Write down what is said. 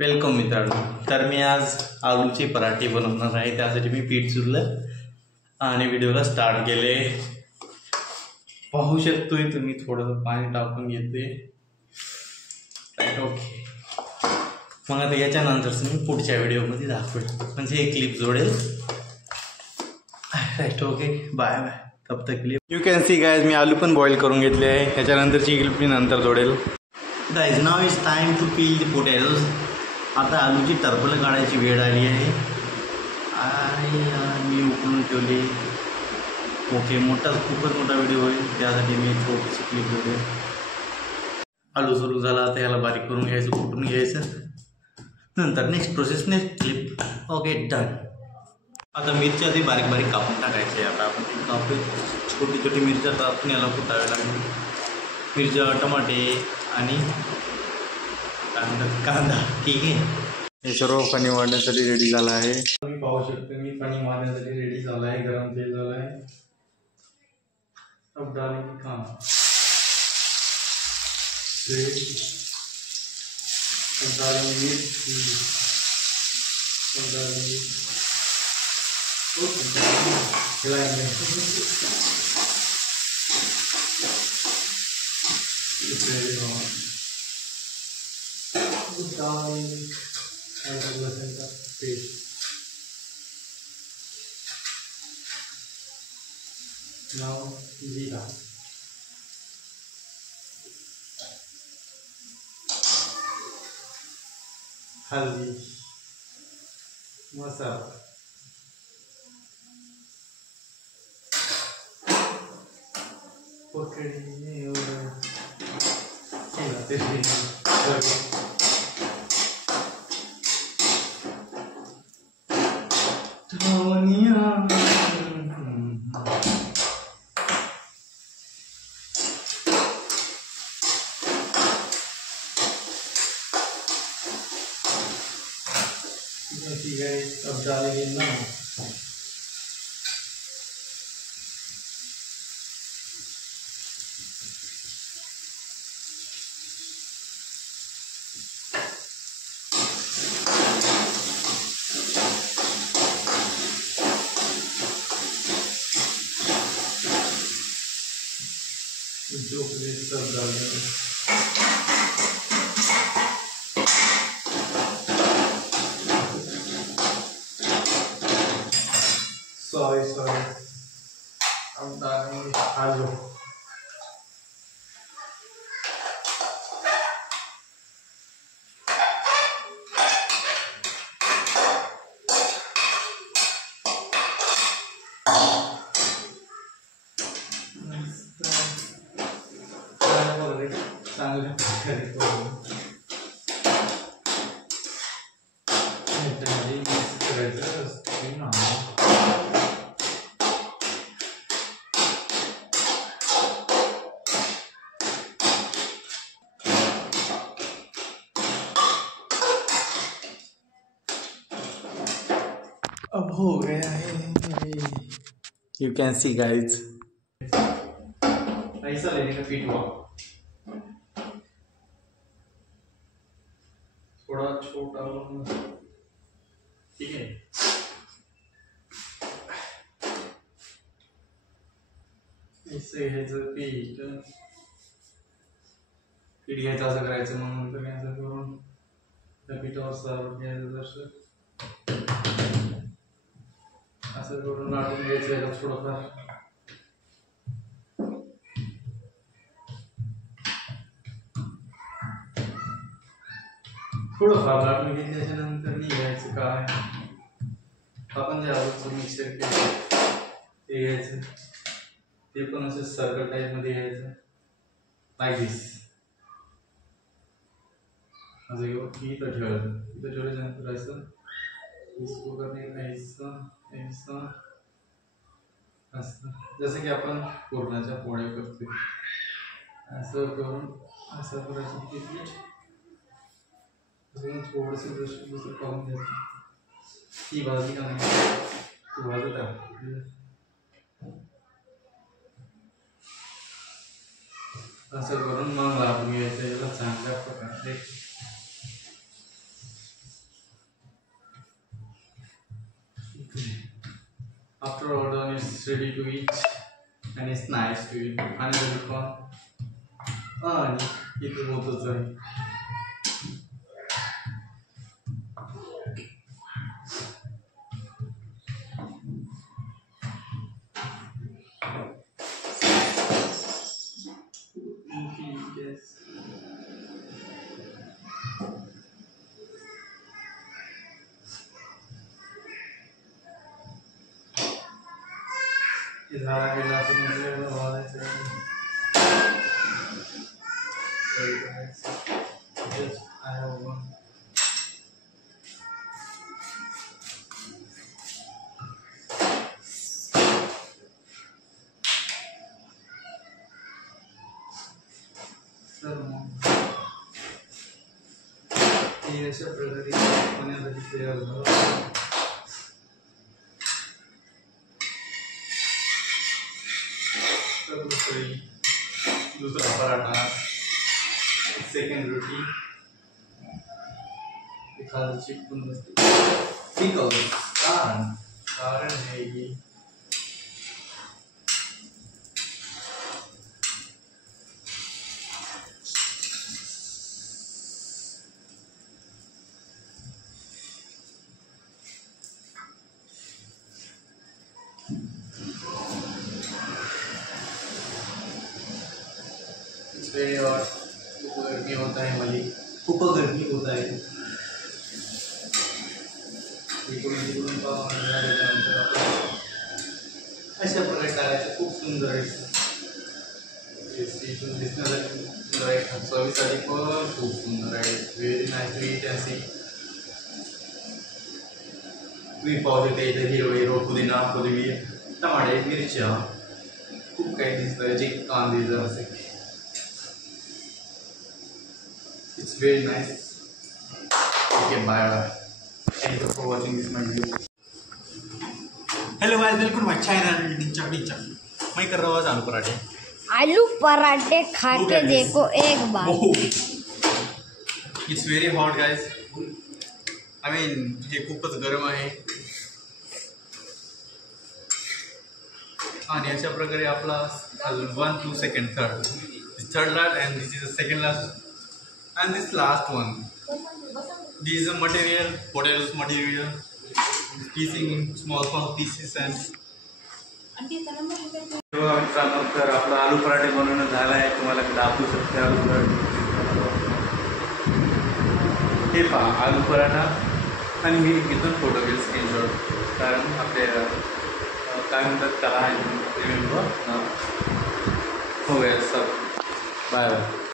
वेलकम मित्रांनो. तर मी आज आलूचे पराठे बनवणार आहे. त्यासाठी मी पीठ चुरलं आणि व्हिडिओला स्टार्ट केले. पाहू शकतोय तुम्ही, थोडंसं पाणी टाकून घेते. ओके, मग आता याच्यानंतर मी पुढच्या व्हिडिओमध्ये दाखवेल, म्हणजे एक क्लिप जोडेल. Right, okay, bye bye. तब तक clip you can see guys, मी आलू पण बॉईल करून घेतले आहे. ह्याच्यानंतरची क्लिप मी नंतर जोडेल. Guys, now is time to peel the potatoes. आता आलूची टरफलं काढायची वेळ आली आहे आणि मी उकळून ठेवले. ओके, खूपच मोठा व्हिडिओ होईल, त्यासाठी मी छोटीशी क्लिप जोडेल. आलू सुरू झाला, आता याला बारीक करून घ्यायचं, कुटून घ्यायचं. नंतर next process, next clip. Okay, done. आता मिरच्या ते बारीक बारीक कापून टाकायचे. आता आपण ते कापून छोटी छोटी मिरच्या कापून याला कुटावे लागेल. मिरच्या, टमाटे आणि कांदा. ठीक आहे, हे सर्व फणी मारण्यासाठी रेडी झाला आहे. तुम्ही पाहू शकता, मी फणी मारण्यासाठी रेडी झाला आहे. गरम तेल झालं आहे. अब डालेंगे कांदा. अब डालेंगे मिर्ची. अब डालेंगे खिलाएंगे. लहसुन का पेस्ट. नाउ जीरा. हल्दी, मसाला, पकड़िए और खिलाते रहिए. अब डालेंगे नमक. जो प्लेट सब डाल देंगे. सॉरी, अब डालेंगे आलू. चांगल्या प्रकारे अब हो गया है. यू कैन सी गाइज, ऐसा लेने का पीठ हुआ थोड़ा छोटा. ठीक है, इससे घ्यायचं पीठ. घ्यायचं असं करायचं. मग नंतर घ्यायचं करून त्या पिठावर सारून घ्यायचं. असं करून लाटून घ्यायचं याला थोडंफार. थोडंफार लाटून घेतल्याच्या नंतर घ्यायचं काय आपण जे आलूचं मिक्सर केलं ते घ्यायचं. ते पण असं सर्कल टाईप मध्ये घ्यायचं, लाईक दिस. असं इथं ठेवायचं. इथं ठेवल्याच्यानंतर असं इसको करणे ऐसा असं, जसं की आपण पुरणाच्या पोळ्या करतोय असं करून असं करायचं. थोडंसं दुसरं पाहून घ्यायचं. ही भाजी का नाही तू भाजत आहे. असं करून मग लावून घ्यायचं याला चांगल्या प्रकारे. After all done, it's ready to eat and it's nice to eat. And very fun. And it will go to yes. Just I have one. हे अशा प्रकारे पाण्यासाठी तयार झालं. दूसरा पराठा, सेकंड रोटी, एखादा चिपकून बसते. पिकल्स कारण है ये. Very hot. खूप गर्मी होता है मली. खूप गर्मी होता है. इकडून तिकडून पाहून झाल्यानंतर आपण अशा प्रकारे करायचं. खूप सुंदर आहे. इथून दिसणार सुंदर आहे. चवीसाठी पण खूप सुंदर आहे. Very nice to eat and see. तुम्ही पाहू शकता इथे हिरवा पुदिना, कोथिंबीर, टमाटे, मिरच्या, खूप काही दिसतं. जे कांदे जर असे. It's very nice. Okay, bye. Thank you for watching this my video. Hello guys, welcome to my channel. Dinchak. मैं कर रहा हूँ आलू पराठे. आलू पराठे खा के देखो एक बार. It's very hot guys. I mean हे खूपच गरम आहे. आणि अशा प्रकारे आपला अजून 1, 2 second third last and this is the second last. And this last one, this is a material, potatoes material, piecing in small pieces and. मित्रांनो, तर आपला आलू पराठे बनवणं झाला आहे. तुम्हाला दाखवू शकते आलू पराठे. हे पहा आलू पराठा. आणि मी इथून फोटो घेईल स्क्रीनशॉट. कारण आपले काय म्हणतात त्याला हो गया सब. Bye bye.